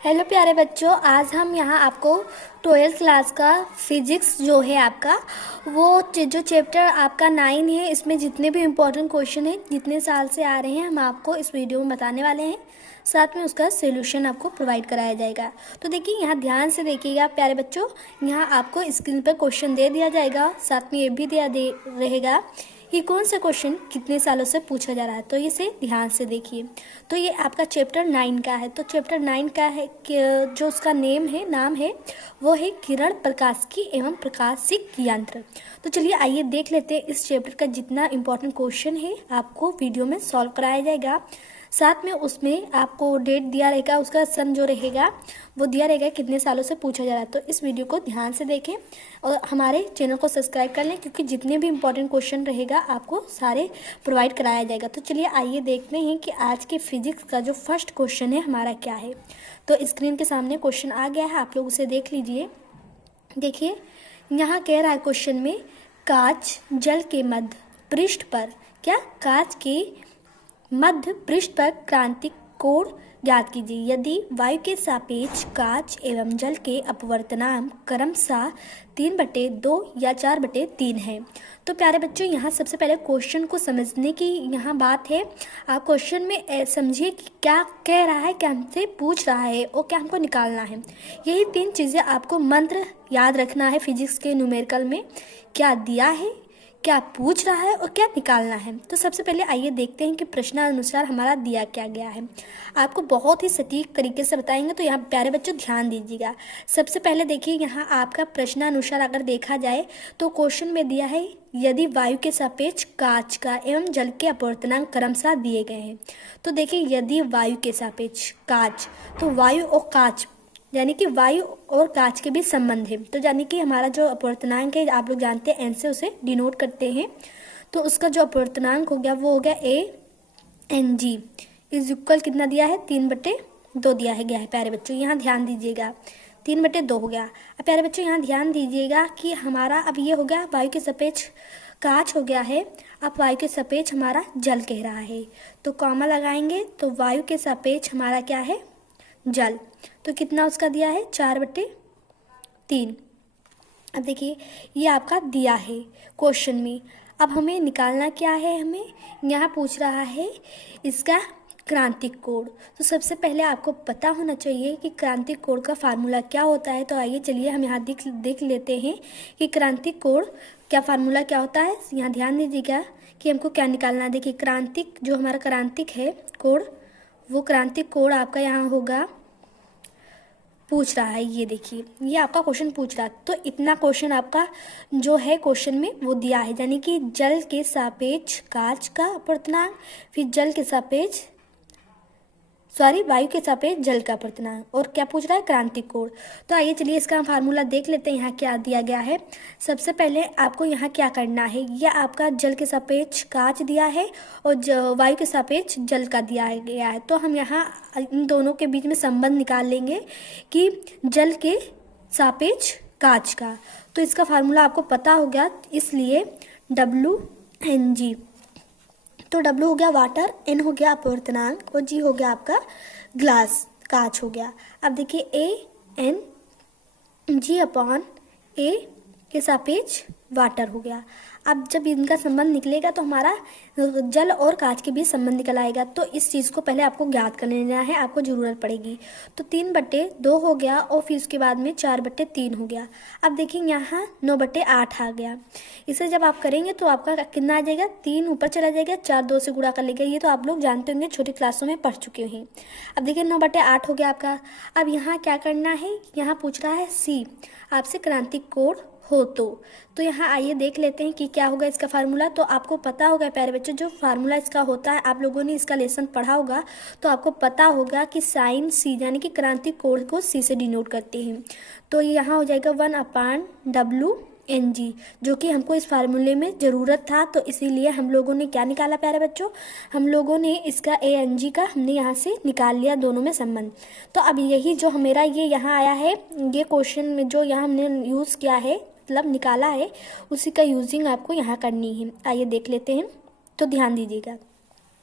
Hello प्यारे बच्चों, आज हम यहाँ आपको 12th क्लास का फिजिक्स जो है आपका वो जो चैप्टर आपका 9 है, इसमें जितने भी इम्पोर्टेंट क्वेश्चन हैं जितने साल से आ रहे हैं हम आपको इस वीडियो में बताने वाले हैं। साथ में उसका सोल्यूशन आपको प्रोवाइड कराया जाएगा। तो देखिए, यहाँ ध्यान से देखिएगा प्यारे बच्चों, यहाँ आपको स्क्रीन पर क्वेश्चन दे दिया जाएगा, साथ में ये भी दिया दे रहेगा कि कौन सा क्वेश्चन कितने सालों से पूछा जा रहा है। तो इसे ध्यान से देखिए। तो ये आपका चैप्टर 9 का है। तो चैप्टर 9 का है जो उसका नाम है वो है किरण प्रकाशिकी एवं प्रकाशिक यंत्र। तो चलिए आइए देख लेते हैं इस चैप्टर का जितना इम्पोर्टेंट क्वेश्चन है आपको वीडियो में सॉल्व कराया जाएगा। साथ में उसमें आपको डेट दिया रहेगा, उसका सन जो रहेगा वो दिया रहेगा कितने सालों से पूछा जा रहा है। तो इस वीडियो को ध्यान से देखें और हमारे चैनल को सब्सक्राइब कर लें, क्योंकि जितने भी इम्पोर्टेंट क्वेश्चन रहेगा आपको सारे प्रोवाइड कराया जाएगा। तो चलिए आइए देखते हैं कि आज के फिजिक्स का जो फर्स्ट क्वेश्चन है हमारा क्या है। तो स्क्रीन के सामने क्वेश्चन आ गया है, आप लोग उसे देख लीजिए। देखिए, यहाँ कह रहा है क्वेश्चन में, कांच जल के मध्य पृष्ठ पर कांच के मध्य पृष्ठ पर क्रांतिक कोण ज्ञात कीजिए यदि वायु के सापेक्ष कांच एवं जल के अपवर्तनांक क्रमशः 3/2 या 4/3 है। तो प्यारे बच्चों, यहाँ सबसे पहले क्वेश्चन को समझने की यहाँ बात है। आप क्वेश्चन में समझिए कि क्या कह रहा है, क्या हमसे पूछ रहा है और क्या हमको निकालना है। यही 3 चीज़ें आपको मंत्र याद रखना है फिजिक्स के न्यूमेरिकल में। क्या दिया है, क्या पूछ रहा है और क्या निकालना है। तो सबसे पहले आइए देखते हैं कि प्रश्नानुसार हमारा दिया क्या गया है। आपको बहुत ही सटीक तरीके से बताएंगे, तो यहाँ प्यारे बच्चों ध्यान दीजिएगा। सबसे पहले देखिए, यहाँ आपका प्रश्नानुसार अगर देखा जाए तो क्वेश्चन में दिया है यदि वायु के सापेक्ष कांच का एवं जल के अपवर्तनांक क्रमशः दिए गए हैं। तो देखिए, यदि वायु के सापेक्ष कांच, तो वायु और कांच यानी कि वायु और कांच के बीच संबंध है। तो यानी कि हमारा जो अपवर्तनांक है, आप लोग जानते हैं एन से उसे डिनोट करते हैं। तो उसका जो अपवर्तनांक हो गया वो हो गया ANG इज इक्वल कितना दिया है, 3/2 दिया है गया है। प्यारे बच्चों यहाँ ध्यान दीजिएगा, 3/2 हो गया। अब प्यारे बच्चों यहाँ ध्यान दीजिएगा कि हमारा अब ये हो गया वायु के सापेक्ष कांच हो गया है। अब वायु के सापेक्ष हमारा जल कह रहा है, तो कॉमा लगाएंगे। तो वायु के सापेक्ष हमारा क्या है, जल। तो कितना उसका दिया है, 4/3। अब देखिए, ये आपका दिया है क्वेश्चन में। अब हमें निकालना क्या है, हमें यहाँ पूछ रहा है इसका क्रांतिक कोण। तो सबसे पहले आपको पता होना चाहिए कि क्रांतिक कोण का फार्मूला क्या होता है। तो आइए चलिए हम यहाँ देख लेते हैं कि क्रांतिक कोण क्या फार्मूला क्या होता है। यहाँ ध्यान दीजिएगा कि हमको क्या निकालना है। देखिए, क्रांतिक जो हमारा क्रांतिक है कोण, वो क्रांतिक कोण आपका यहाँ होगा, पूछ रहा है। ये देखिए, ये आपका क्वेश्चन पूछ रहा है। तो इतना क्वेश्चन आपका जो है क्वेश्चन में वो दिया है, यानी कि जल के सापेक्ष कांच का अपवर्तनांक, फिर वायु के सापेक्ष जल का अपवर्तनांक, और क्या पूछ रहा है, क्रांतिक कोण। तो आइए चलिए इसका फार्मूला देख लेते हैं। यहाँ क्या दिया गया है। सबसे पहले आपको यहाँ क्या करना है, यह आपका जल के सापेक्ष कांच दिया है और वायु के सापेक्ष जल का दिया गया है। तो हम यहाँ इन दोनों के बीच में संबंध निकाल लेंगे कि जल के सापेक्ष कांच का। तो इसका फार्मूला आपको पता हो गया, इसलिए WNG। तो W हो गया वाटर, N हो गया अपवर्तनांक और G हो गया आपका ग्लास, कांच हो गया। अब देखिए, ANG/A के सापेक्ष वाटर हो गया। अब जब इनका संबंध निकलेगा तो हमारा जल और कांच के बीच संबंध निकल आएगा। तो इस चीज़ को पहले आपको ज्ञात कर लेना है, आपको ज़रूरत पड़ेगी। तो 3/2 हो गया और फिर उसके बाद में 4/3 हो गया। अब देखिए, यहाँ 9/8 आ गया। इसे जब आप करेंगे तो आपका कितना आ जाएगा, 3 ऊपर चला जाएगा, 4 2 से गुणा कर लेगा। ये तो आप लोग जानते होंगे, छोटी क्लासों में पढ़ चुके हैं। अब देखिए, 9/8 हो गया आपका। अब यहाँ क्या करना है, यहाँ पूछ रहा है C, आपसे क्रांतिक कोण हो तो यहाँ आइए देख लेते हैं कि क्या होगा इसका फार्मूला। तो आपको पता होगा प्यारे बच्चों, जो फार्मूला इसका होता है, आप लोगों ने इसका लेसन पढ़ा होगा, तो आपको पता होगा कि साइन C यानी कि क्रांतिक कोण को C से डिनोट करते हैं। तो यहाँ हो जाएगा 1/WNG, जो कि हमको इस फार्मूले में ज़रूरत था। तो इसीलिए हम लोगों ने क्या निकाला प्यारे बच्चों, हम लोगों ने इसका ANG का हमने यहाँ से निकाल लिया, दोनों में संबंध। तो अब यही जो मेरा ये यहाँ आया है, ये क्वेश्चन में जो यहाँ हमने यूज़ किया है, मतलब निकाला है, उसी का यूजिंग आपको यहाँ करनी है। आइए देख लेते हैं। तो ध्यान दीजिएगा,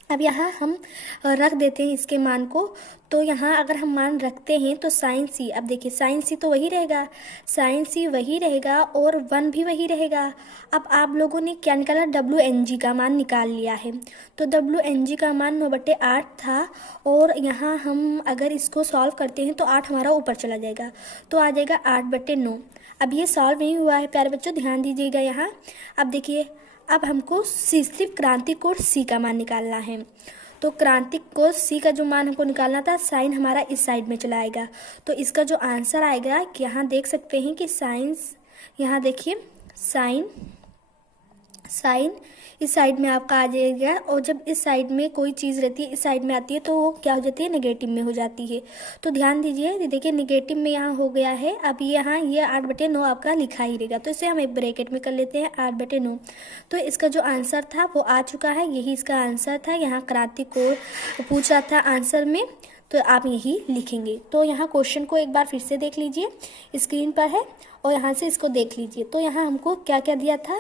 अब यहाँ हम रख देते हैं इसके मान को। तो यहाँ अगर हम मान रखते हैं तो साइन सी, अब देखिए साइन सी तो वही रहेगा, साइन सी वही रहेगा और 1 भी वही रहेगा। अब आप लोगों ने क्या निकाला, WNG का मान निकाल लिया है। तो WNG का मान 9/8 था और यहाँ हम अगर इसको सॉल्व करते हैं तो 8 हमारा ऊपर चला जाएगा, तो आ जाएगा 8/9। अब ये सॉल्व नहीं हुआ है प्यारे बच्चों, ध्यान दीजिएगा यहाँ। अब देखिए, अब हमको सिर्फ क्रांतिक कोण सी का मान निकालना है। तो क्रांतिक कोण सी का जो मान हमको निकालना था, साइन हमारा इस साइड में चला आएगा। तो इसका जो आंसर आएगा कि यहाँ देख सकते हैं कि साइंस, यहाँ देखिए साइन इस साइड में आपका आ जाएगा। और जब इस साइड में कोई चीज़ रहती है, इस साइड में आती है, तो वो क्या हो जाती है, नेगेटिव में हो जाती है। तो ध्यान दीजिए, देखिए नेगेटिव में यहाँ हो गया है। अब यहाँ ये 8/9 आपका लिखा ही रहेगा, तो इसे हम एक ब्रैकेट में कर लेते हैं 8/9। तो इसका जो आंसर था वो आ चुका है, यही इसका आंसर था। यहाँ क्रांतिक कोण पूछ रहा था आंसर में, तो आप यही लिखेंगे। तो यहाँ क्वेश्चन को एक बार फिर से देख लीजिए, स्क्रीन पर है, और यहाँ से इसको देख लीजिए। तो यहाँ हमको क्या क्या दिया था,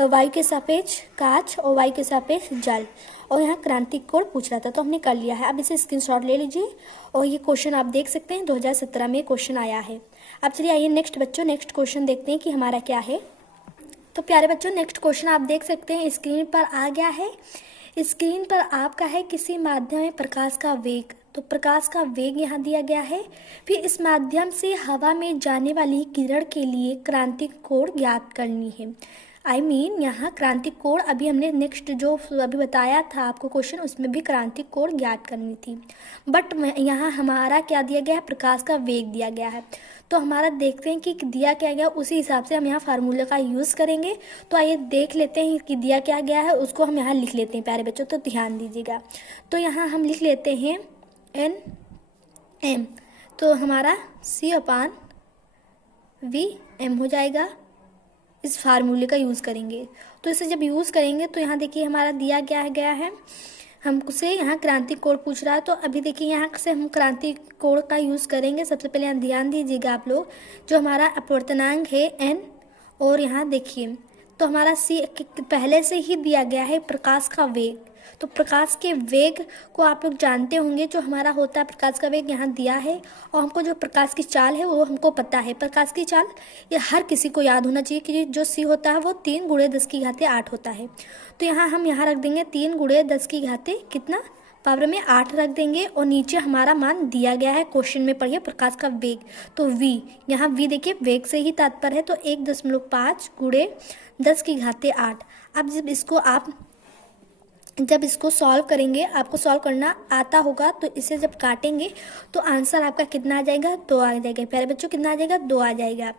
वायु के सापेक्ष कांच और वायु के सापेक्ष जल, और यहाँ क्रांतिक कोण पूछ रहा था, तो हमने कर लिया है। अब इसे स्क्रीनशॉट ले लीजिए, और ये क्वेश्चन आप देख सकते हैं 2017 में क्वेश्चन आया है। अब चलिए आइए नेक्स्ट बच्चों, नेक्स्ट क्वेश्चन देखते हैं कि हमारा क्या है। तो प्यारे बच्चों, नेक्स्ट क्वेश्चन आप देख सकते हैं स्क्रीन पर आ गया है। स्क्रीन पर आपका है किसी माध्यम में प्रकाश का वेग। तो प्रकाश का वेग यहाँ दिया गया है। फिर इस माध्यम से हवा में जाने वाली किरण के लिए क्रांतिक कोण ज्ञात करनी है। यहाँ क्रांतिक कोण अभी हमने नेक्स्ट जो अभी बताया था आपको क्वेश्चन, उसमें भी क्रांतिक कोण ज्ञात करनी थी। बट यहाँ हमारा क्या दिया गया है, प्रकाश का वेग दिया गया है। तो हमारा देखते हैं कि दिया क्या गया, उसी हिसाब से हम यहाँ फार्मूला का यूज़ करेंगे। तो आइए देख लेते हैं कि दिया क्या गया है, उसको हम यहाँ लिख लेते हैं प्यारे बच्चों। तो ध्यान दीजिएगा, तो यहाँ हम लिख लेते हैं NM। तो हमारा C/VM हो जाएगा, इस फार्मूले का यूज़ करेंगे। तो इसे जब यूज़ करेंगे तो यहाँ देखिए हमारा दिया गया है, हमसे यहाँ क्रांतिक कोण पूछ रहा है। तो अभी देखिए यहाँ से हम क्रांतिक कोण का यूज़ करेंगे। सबसे पहले यहाँ ध्यान दीजिएगा आप लोग, जो हमारा अपवर्तनांक है n, और यहाँ देखिए तो हमारा C पहले से ही दिया गया है प्रकाश का वेग। तो प्रकाश के वेग को आप लोग जानते होंगे, जो हमारा होता है प्रकाश का वेग यहाँ दिया है, और हमको जो प्रकाश की चाल है वो हमको पता है। प्रकाश की चाल ये हर किसी को याद होना चाहिए कि जो C होता है वो 3 × 10⁸ होता है। तो यहाँ हम रख देंगे 3 × 10⁸ कितना, पावर में 8 रख देंगे, और नीचे हमारा मान दिया गया है, क्वेश्चन में पढ़िए प्रकाश का वेग। तो V, यहाँ V देखिए वेग से ही तात्पर्य है, तो 1.5 × 10⁸। अब जब इसको सॉल्व करेंगे, आपको सॉल्व करना आता होगा, तो इसे जब काटेंगे तो आंसर आपका कितना आ जाएगा, 2 आ जाएगा। प्यारे बच्चों कितना आ जाएगा, 2 आ जाएगा।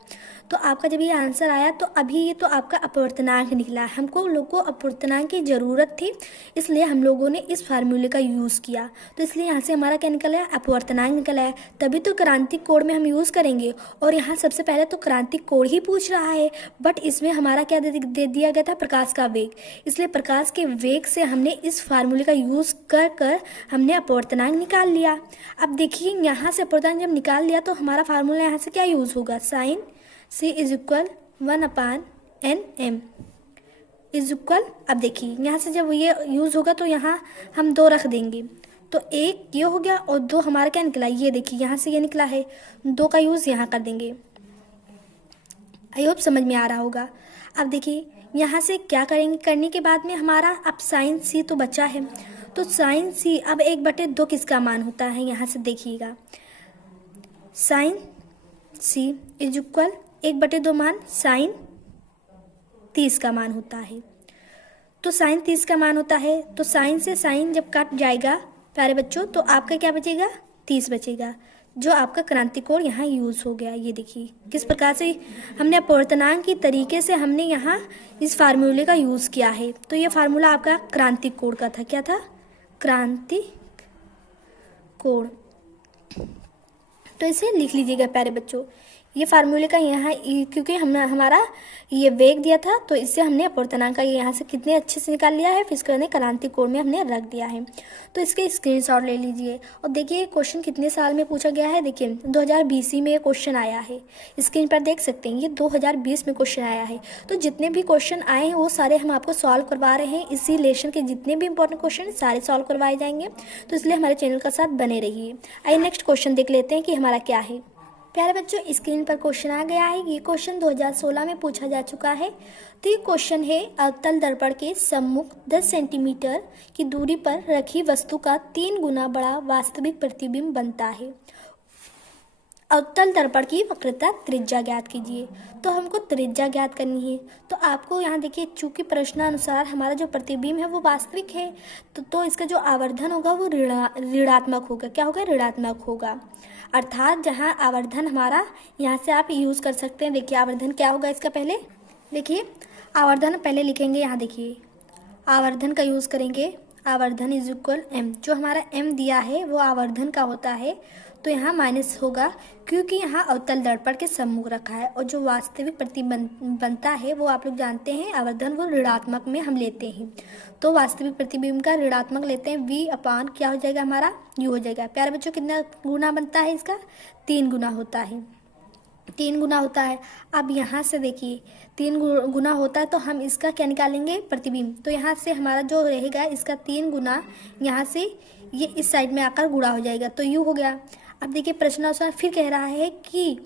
तो आपका जब ये आंसर आया तो अभी ये तो आपका अपवर्तनांक निकला। हमको लोग को अपवर्तनांक की ज़रूरत थी, इसलिए हम लोगों ने इस फार्मूले का यूज़ किया। तो इसलिए यहाँ से हमारा क्या निकला है, अपवर्तनांक निकला है। तभी तो क्रांतिक कोण में हम यूज़ करेंगे, और यहाँ सबसे पहले तो क्रांतिक कोण ही पूछ रहा है, बट इसमें हमारा क्या दे दिया गया था, प्रकाश का वेग। इसलिए प्रकाश के वेग से हमने इस फार्मूले का यूज़ कर हमने अपवर्तनांक निकाल लिया। अब देखिए यहाँ से अपवर्तनांक जब निकाल लिया तो हमारा फार्मूला यहाँ से क्या यूज़ होगा, साइन C = 1/NM = अब देखिए यहाँ से जब ये यूज़ होगा तो यहाँ हम 2 रख देंगे, तो 1 ये हो गया और 2 हमारा क्या निकला, ये देखिए यहाँ से ये निकला है, 2 का यूज़ यहाँ कर देंगे। आई होप समझ में आ रहा होगा। अब देखिए यहाँ से क्या करेंगे, करने के बाद में हमारा अब साइन C तो बचा है। तो साइन C अब 1/2 किसका मान होता है, यहाँ से देखिएगा, साइन C = 1/2 मान साइन 30 का मान होता है। तो साइन 30 का मान होता है, तो साइन से साइन जब कट जाएगा प्यारे बच्चों, तो आपका क्या बचेगा, 30 बचेगा, जो आपका क्रांतिक कोण यहाँ यूज़ हो गया। ये देखिए किस प्रकार से हमने अपवर्तनांक की तरीके से हमने यहाँ इस फार्मूले का यूज़ किया है। तो ये फार्मूला आपका क्रांतिक कोण का था, क्या था, क्रांतिक कोण। तो इसे लिख लीजिएगा प्यारे बच्चों, ये फार्मूले का यहाँ क्योंकि हमने हमारा ये वेग दिया था तो इससे हमने अपूर्णांक का यहाँ से कितने अच्छे से निकाल लिया है, फिर इसको हमने क्रांति कोण में हमने रख दिया है। तो इसके स्क्रीनशॉट ले लीजिए और देखिए क्वेश्चन कितने साल में पूछा गया है। देखिए 2020 में ये क्वेश्चन आया है, स्क्रीन पर देख सकते हैं, ये 2020 में क्वेश्चन आया है। तो जितने भी क्वेश्चन आए हैं वो सारे हम आपको सॉल्व करवा रहे हैं। इसी लेसन के जितने भी इंपॉर्टेंट क्वेश्चन सारे सॉल्व करवाए जाएंगे, तो इसलिए हमारे चैनल का साथ बने रहिए। आइए नेक्स्ट क्वेश्चन देख लेते हैं कि हमारा क्या है। प्यारे बच्चों, स्क्रीन पर क्वेश्चन आ गया है। ये क्वेश्चन 2016 में पूछा जा चुका है। तो ये क्वेश्चन है, अवतल दर्पण के सम्मुख 10 सेंटीमीटर की दूरी पर रखी वस्तु का 3 गुना बड़ा वास्तविक प्रतिबिंब बनता है। अवतल दर्पण की वक्रता त्रिज्या ज्ञात कीजिए। तो हमको त्रिज्या ज्ञात करनी है। तो आपको यहाँ देखिए, चूंकि प्रश्नानुसार हमारा जो प्रतिबिंब है वो वास्तविक है, तो इसका जो आवर्धन होगा वो ऋणात्मक होगा। क्या होगा? ऋणात्मक होगा। अर्थात जहाँ आवर्धन हमारा, यहाँ से आप यूज़ कर सकते हैं। देखिए आवर्धन क्या होगा इसका, पहले देखिए आवर्धन पहले लिखेंगे। यहाँ देखिए आवर्धन का यूज़ करेंगे। आवर्धन इज इक्वल एम, जो हमारा एम दिया है वो आवर्धन का होता है, तो यहाँ माइनस होगा क्योंकि यहाँ अवतल दर्पण के सम्मुख रखा है। और जो वास्तविक प्रतिबिंब बनता है वो आप लोग जानते हैं, आवर्धन वो ऋणात्मक में हम लेते हैं। तो वास्तविक प्रतिबिंब का ऋणात्मक लेते हैं, v अपान क्या हो जाएगा हमारा, u हो जाएगा। प्यारे बच्चों, कितना गुना बनता है इसका? 3 गुना होता है। 3 गुना होता है। अब यहाँ से देखिए 3 गुना होता है तो हम इसका क्या निकालेंगे? प्रतिबिंब। तो यहाँ से हमारा जो रहेगा इसका 3 गुना, यहाँ से ये इस साइड में आकर गुणा हो जाएगा, तो यू हो गया। अब देखिए प्रश्नानुसार फिर कह रहा है कि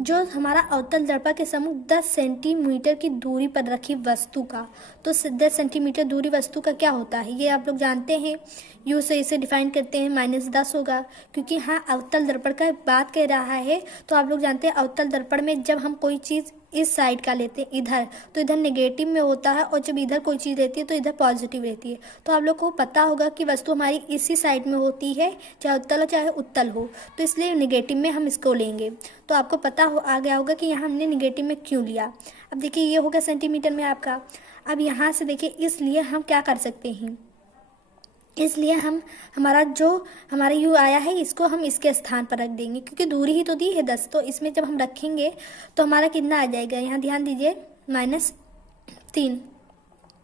जो हमारा अवतल दर्पण के सम्मुख 10 सेंटीमीटर की दूरी पर रखी वस्तु का, तो 10 सेंटीमीटर दूरी वस्तु का क्या होता है ये आप लोग जानते हैं। यू से इसे डिफाइन करते हैं, -10 होगा क्योंकि हाँ अवतल दर्पण का बात कह रहा है। तो आप लोग जानते हैं अवतल दर्पण में जब हम कोई चीज़ इस साइड का लेते हैं इधर, तो इधर नेगेटिव में होता है, और जब इधर कोई चीज़ रहती है तो इधर पॉजिटिव रहती है। तो आप लोग को पता होगा कि वस्तु हमारी इसी साइड में होती है, चाहे उत्तल हो चाहे उत्तल हो, तो इसलिए नेगेटिव में हम इसको लेंगे। तो आपको पता आ गया होगा कि यहाँ हमने नेगेटिव में क्यों लिया। अब देखिए ये होगा सेंटीमीटर में आपका। अब यहाँ से देखिए, इसलिए हम क्या कर सकते हैं, इसलिए हम हमारा यू आया है इसको हम इसके स्थान पर रख देंगे, क्योंकि दूरी ही तो दी है 10, तो इसमें जब हम रखेंगे तो हमारा कितना आ जाएगा, यहाँ ध्यान दीजिए -3,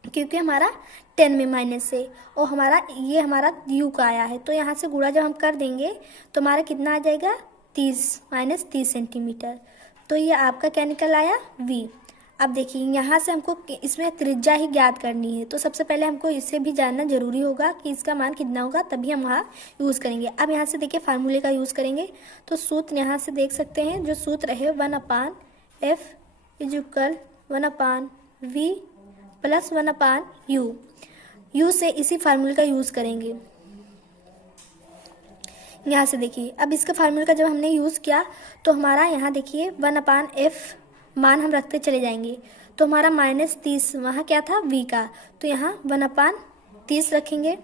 क्योंकि हमारा 10 में माइनस है और हमारा यू का आया है। तो यहाँ से गुणा जब हम कर देंगे तो हमारा कितना आ जाएगा, 30 सेंटीमीटर। तो ये आपका क्या निकल आया, v। अब देखिए यहाँ से हमको इसमें त्रिज्या ही ज्ञात करनी है, तो सबसे पहले हमको इसे भी जानना जरूरी होगा कि इसका मान कितना होगा, तभी हम वहाँ यूज़ करेंगे। अब यहाँ से देखिए फार्मूले का यूज़ करेंगे, तो सूत्र यहाँ से देख सकते हैं, जो सूत्र है 1/f is equal 1/v plus 1/u। You से इसी फार्मूले का यूज़ करेंगे। यहाँ से देखिए, अब इसका फार्मूले का जब हमने यूज़ किया तो हमारा यहाँ देखिए 1/f मान हम रखते चले जाएंगे, तो हमारा -30 वहाँ क्या था, v का, तो यहाँ 1/30 रखेंगे,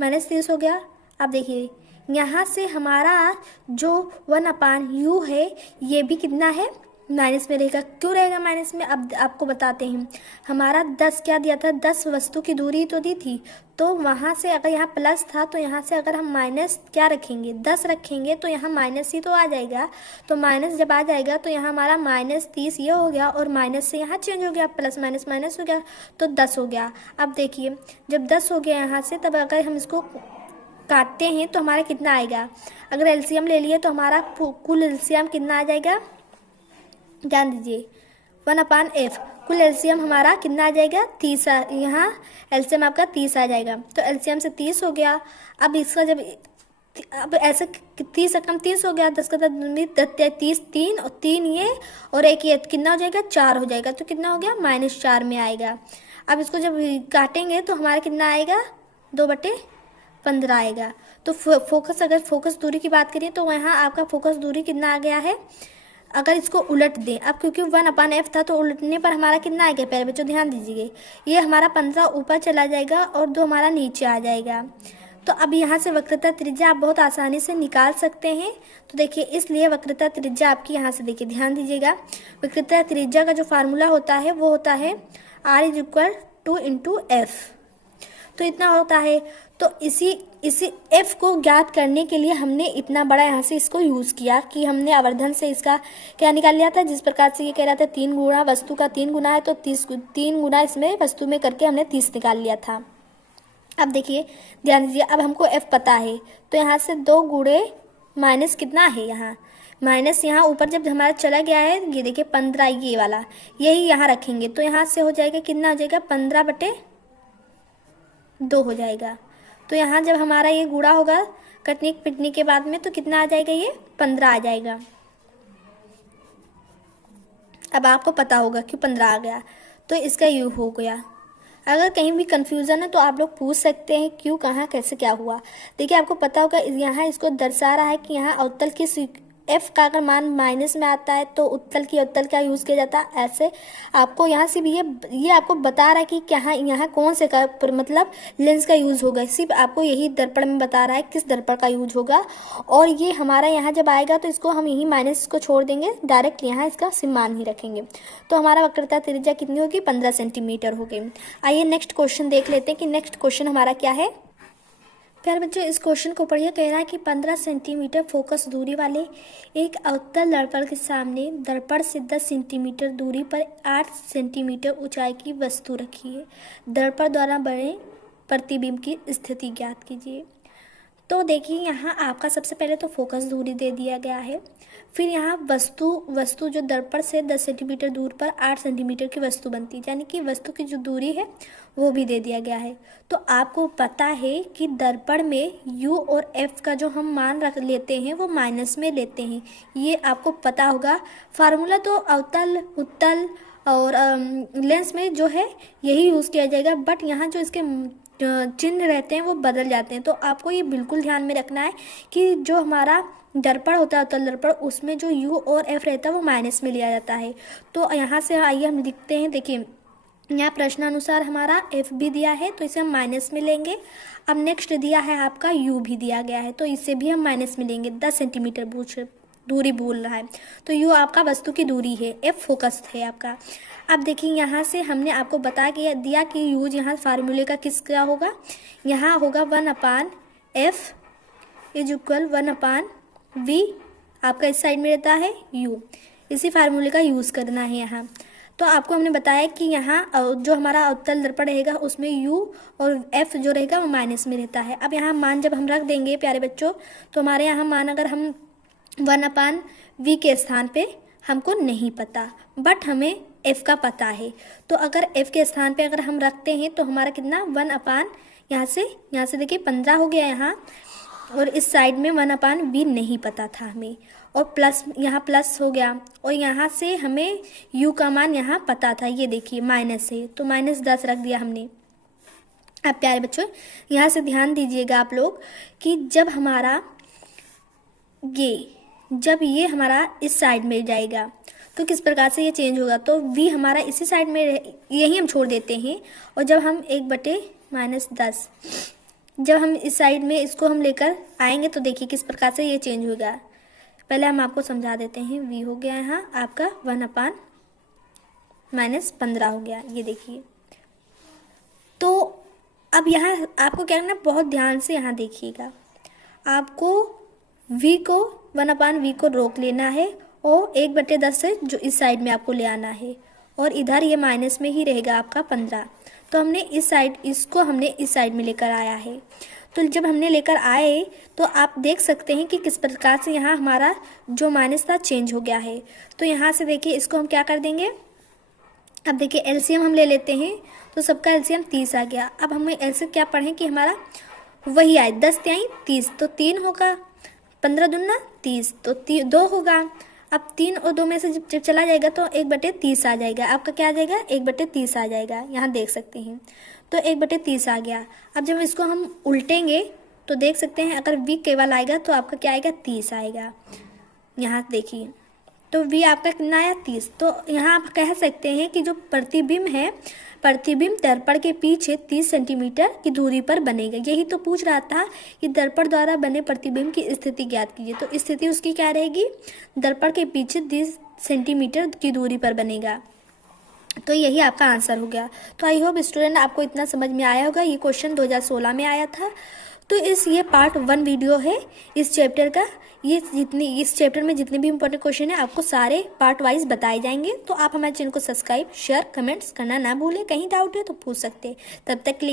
-30 हो गया। अब देखिए यहाँ से हमारा जो 1/u है ये भी कितना है, माइनस में रहेगा। क्यों रहेगा माइनस में, अब आपको बताते हैं। हमारा 10 क्या दिया था, 10 वस्तु की दूरी तो दी थी, तो वहाँ से अगर यहाँ प्लस था तो यहाँ से अगर हम माइनस क्या रखेंगे, 10 रखेंगे, तो यहाँ माइनस ही तो आ जाएगा। तो माइनस जब आ जाएगा तो यहाँ हमारा -30 ये हो गया, और माइनस से यहाँ चेंज हो गया, प्लस माइनस माइनस हो गया, तो 10 हो गया। अब देखिए जब 10 हो गया यहाँ से, तब अगर हम इसको काटते हैं तो हमारा कितना आएगा, अगर एलसीएम ले लिए तो हमारा कुल एलसीएम कितना आ जाएगा, ध्यान दीजिए 1/f, कुल एलसीएम हमारा कितना आ जाएगा, 30। यहाँ एलसीएम आपका 30 आ जाएगा, तो एलसीएम से 30 हो गया। अब इसका जब अब ऐसे 30 से कम 30 हो गया, 10 का 30, 3 और 3 ये और एक ये कितना हो जाएगा, 4 हो जाएगा, तो कितना हो गया, -4 में आएगा। अब इसको जब काटेंगे तो हमारा कितना आएगा, 2/15 आएगा। तो अगर फोकस दूरी की बात करें तो यहाँ आपका फोकस दूरी कितना आ गया है, अगर इसको उलट दें, अब क्योंकि 1/f था तो उलटने पर हमारा कितना आएगा, पहले बच्चों ध्यान दीजिए, ये हमारा 15 ऊपर चला जाएगा और 2 हमारा नीचे आ जाएगा। तो अब यहाँ से वक्रता त्रिज्या आप बहुत आसानी से निकाल सकते हैं। तो देखिए इसलिए वक्रता त्रिज्या आपकी यहाँ से देखिए, ध्यान दीजिएगा, वक्रता त्रिज्या का जो फार्मूला होता है वो होता है R = 2 × f। तो इतना होता है। तो इसी f को ज्ञात करने के लिए हमने इतना बड़ा यहाँ से इसको यूज़ किया कि हमने आवर्धन से इसका क्या निकाल लिया था। जिस प्रकार से ये कह रहा था 3 गुणा वस्तु का 3 गुना है, तो 3 गुना इसमें वस्तु में करके हमने 30 निकाल लिया था। अब देखिए ध्यान दीजिए, अब हमको f पता है, तो यहाँ से 2 गुणे माइनस कितना है, यहाँ माइनस यहाँ ऊपर जब हमारा चला गया है, ये देखिए 15 ये वाला, यही यहाँ रखेंगे तो यहाँ से हो जाएगा कितना हो जाएगा 15/2 हो जाएगा। तो यहाँ जब हमारा ये गुणा होगा कटने पिटने के बाद में, तो कितना आ जाएगा, ये 15 आ जाएगा। अब आपको पता होगा क्यों 15 आ गया, तो इसका यू हो गया। अगर कहीं भी कंफ्यूजन है तो आप लोग पूछ सकते हैं क्यों, कहाँ, कैसे, क्या हुआ। देखिए आपको पता होगा यहाँ इसको दर्शा रहा है कि यहाँ अवतल की f का अगर मान माइनस में आता है तो उत्तल की अवतल का यूज़ किया जाता है। ऐसे आपको यहाँ से भी ये आपको बता रहा है कि यहाँ कौन से का मतलब लेंस का यूज़ होगा। सिर्फ आपको यही दर्पण में बता रहा है किस दर्पण का यूज होगा। और ये हमारा यहाँ जब आएगा तो इसको हम यही माइनस को छोड़ देंगे, डायरेक्ट यहाँ इसका सिर्फ मान ही रखेंगे। तो हमारा वक्रता त्रिज्या कितनी होगी, 15 सेंटीमीटर हो गई। आइए नेक्स्ट क्वेश्चन देख लेते हैं कि नेक्स्ट क्वेश्चन हमारा क्या है। प्यारे बच्चों इस क्वेश्चन को पढ़िए। कह रहा है कि 15 सेंटीमीटर फोकस दूरी वाले एक अवतल दर्पण के सामने दर्पण से 10 सेंटीमीटर दूरी पर 8 सेंटीमीटर ऊंचाई की वस्तु रखी है। दर्पण द्वारा बने प्रतिबिंब की स्थिति ज्ञात कीजिए। तो देखिए यहाँ आपका सबसे पहले तो फोकस दूरी दे दिया गया है, फिर यहाँ वस्तु जो दर्पण से 10 सेंटीमीटर दूर पर 8 सेंटीमीटर की वस्तु बनती है, यानी कि वस्तु की जो दूरी है वो भी दे दिया गया है। तो आपको पता है कि दर्पण में u और f का जो हम मान रख लेते हैं वो माइनस में लेते हैं, ये आपको पता होगा। फार्मूला तो अवतल, उत्तल और लेंस में जो है यही यूज़ किया जाएगा, बट यहाँ जो इसके चिन्ह रहते हैं वो बदल जाते हैं। तो आपको ये बिल्कुल ध्यान में रखना है कि जो हमारा दर्पण होता है अवतल दर्पण, उसमें जो u और f रहता है वो माइनस में लिया जाता है। तो यहाँ से आइए हम लिखते हैं। देखिए यहाँ प्रश्नानुसार हमारा f भी दिया है तो इसे हम माइनस में लेंगे। अब नेक्स्ट दिया है आपका u भी दिया गया है तो इसे भी हम माइनस में लेंगे। 10 सेंटीमीटर दूरी बोल रहा है तो u आपका वस्तु की दूरी है, f फोकस है आपका। अब देखिए यहाँ से हमने आपको बता के दिया कि u यहाँ फार्मूले का किस क्या होगा, यहाँ होगा 1/f इज इक्वल 1/v। आपका इस साइड में रहता है u, इसी फार्मूले का यूज़ करना है यहाँ। तो आपको हमने बताया कि यहाँ जो हमारा अवतल दर्पण रहेगा उसमें u और f जो रहेगा वो माइनस में रहता है। अब यहाँ मान जब हम रख देंगे प्यारे बच्चों, तो हमारे यहाँ मान अगर हम 1/v के स्थान पे हमको नहीं पता, बट हमें f का पता है। तो अगर f के स्थान पे अगर हम रखते हैं तो हमारा कितना 1/, यहाँ से देखिए 15 हो गया यहाँ, और इस साइड में 1/v नहीं पता था हमें, और प्लस यहाँ प्लस हो गया, और यहाँ से हमें u का मान यहाँ पता था, ये देखिए माइनस है तो -10 रख दिया हमने। अब प्यारे बच्चों यहाँ से ध्यान दीजिएगा आप लोग कि जब ये हमारा इस साइड में जाएगा तो किस प्रकार से ये चेंज होगा। तो v हमारा इसी साइड में यही हम छोड़ देते हैं, और जब हम 1/-10 जब हम इस साइड में इसको हम लेकर आएंगे तो देखिए किस प्रकार से ये चेंज होगा। पहले हम आपको समझा देते हैं। v हो गया यहाँ आपका 1/-15 हो गया, ये देखिए। तो अब यहाँ आपको क्या करना, बहुत ध्यान से यहाँ देखिएगा, आपको v को 1/v को रोक लेना है और 1/10 से जो इस साइड में आपको ले आना है, और इधर ये माइनस में ही रहेगा आपका 15। तो हमने इस साइड में लेकर आया है। तो जब हमने लेकर आए तो आप देख सकते हैं कि किस प्रकार से यहाँ हमारा जो माइनस था चेंज हो गया है। तो यहाँ से देखिए इसको हम क्या कर देंगे, अब देखिए एलसीएम हम ले लेते हैं, तो सबका एलसीएम 30 आ गया। अब हमें एलसीएम क्या पढ़ें कि हमारा वही आए 10 तिहाई 30, तो 3 होगा, 15 दूना 30, तो 2 होगा। अब 3 और 2 में से जब चला जाएगा तो 1/30 आ जाएगा, आपका क्या आ जाएगा 1/30 आ जाएगा, यहाँ देख सकते हैं। तो 1/30 आ गया। अब जब इसको हम उल्टेंगे तो देख सकते हैं अगर v केवल आएगा तो आपका क्या आएगा 30 आएगा, यहाँ देखिए। तो v आपका कितना आया 30। तो यहाँ आप कह सकते हैं कि जो प्रतिबिंब है, प्रतिबिंब दर्पण के पीछे 30 सेंटीमीटर की दूरी पर बनेगा। यही तो पूछ रहा था कि दर्पण द्वारा बने प्रतिबिंब की स्थिति ज्ञात कीजिए। तो स्थिति उसकी क्या रहेगी, दर्पण के पीछे 30 सेंटीमीटर की दूरी पर बनेगा। तो यही आपका आंसर हो गया। तो आई होप स्टूडेंट आपको इतना समझ में आया होगा। ये क्वेश्चन 2016 में आया था। तो ये पार्ट 1 वीडियो है इस चैप्टर का। इस चैप्टर में जितने भी इंपॉर्टेंट क्वेश्चन है आपको सारे पार्ट वाइज बताए जाएंगे। तो आप हमारे चैनल को सब्सक्राइब, शेयर, कमेंट्स करना ना भूलें। कहीं डाउट है तो पूछ सकते हैं। तब तक के लिए